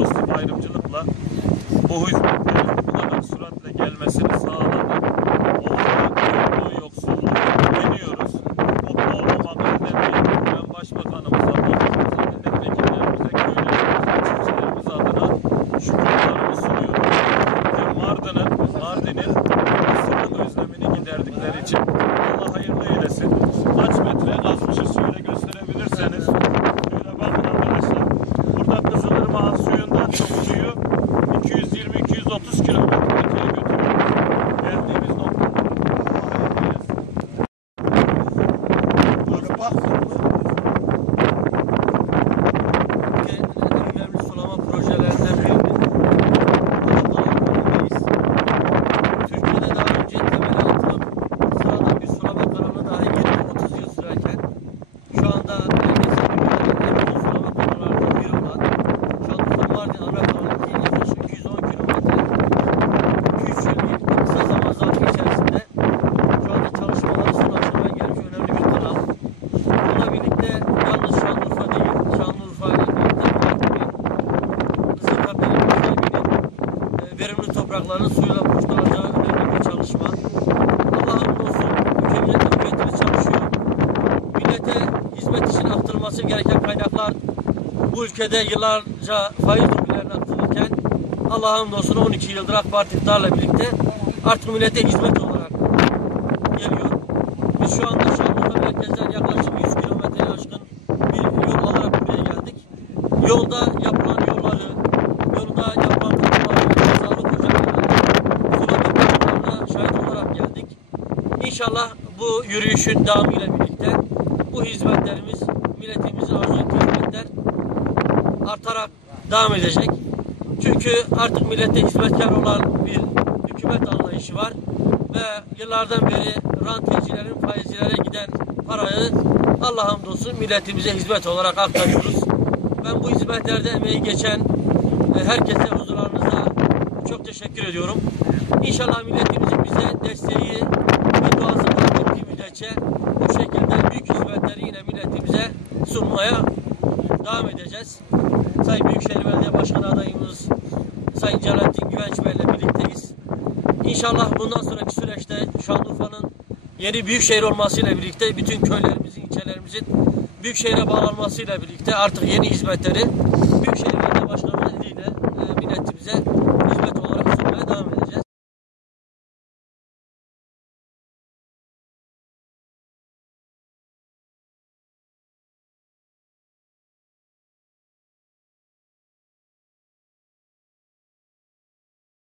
pozitif ayrımcılıkla bu hizmetlerin bu kadar süratle gelmesini sağladı. Yokluğu, yoksulluğu yeniyoruz. Mutlu olmamak elde değil. Ben başbakanımıza, milletvekillerimize, köylülerimize, çiftçilerimiz adına şükürlerimi sunuyorum. Ve Mardin'in sınır özlemini giderdikleri için Allah hayırlı eylesin. Kaç metre kazmışız şöyle gösterebilirseniz. Şöyle bakın arkadaşlar. Burada Kızılırmak'ın suyundan çok suyu 220-230 kilometre öteye götürüyor. Geldiğimiz nokta. En önemli sulama projelerinden biridir. Türkiye'de daha önce temeli atılıp sıradan bir sulama kanalı dahi 20-30 yıl sürerken şu anda neredeyse dünyanın en uzun sulama kanallarından biri olan Şanlıurfa Mardin ana kanalı ki yaklaşık 210 kilometre 2-3 yıl bir kısa zaman zarfı içerisinde şu anda çalışmaları son aşamaya gelmiş önemli bir kanal. Bununla birlikte yalnız Şanlıurfa değil, Şanlıurfa ile birlikte Mardin'in, Kızıltepe'nin, Kuzeyli'nin verimli toprakların suyla buluşturacağı önemli bir çalışma. Allah'ın olsun ülkemizin hükümetleri çalışıyor. Millete hizmet için aktarılması gereken kaynaklar bu ülkede yıllarca faiz ruhlarına aktarılırken Allah'ın olsun 12 yıldır AK Parti iktidarla birlikte artık millete hizmet olarak geliyor. Biz şu anda Şanlıurfa merkezden yaklaşık 100 kilometreye aşkın bir yol alarak buraya geldik. Yolda yapılan yolları, yolda yapılan okulları, sağlık ocakları, sulama kanallarına şahit olarak geldik. İnşallah bu yürüyüşün devamıyla birlikte bu hizmetlerimiz, milletimizin arzu ettiği hizmetler artarak devam edecek. Çünkü artık millete hizmetkar olan bir hükümet anlayışı var ve yıllardan beri rantiyecilerin faizcilere giden parayı Allah'a hamdolsun milletimize hizmet olarak aktarıyoruz. Ben bu hizmetlerde emeği geçen herkese huzurlarınıza çok teşekkür ediyorum. İnşallah milletimizin bize desteği ve duası kabul ettiği müddetçe bu şekilde büyük hizmetleri yine milletimize sunmaya devam edeceğiz. Sayın Büyükşehir Belediye Başkanı adayımız Sayın Celalettin Güvenç Bey ile birlikteyiz. İnşallah bundan sonraki süreçte Şanlıurfa'nın yeni büyükşehir olmasıyla birlikte bütün köylerimizin, ilçelerimizin büyükşehire bağlanmasıyla birlikte artık yeni hizmetleri büyükşehir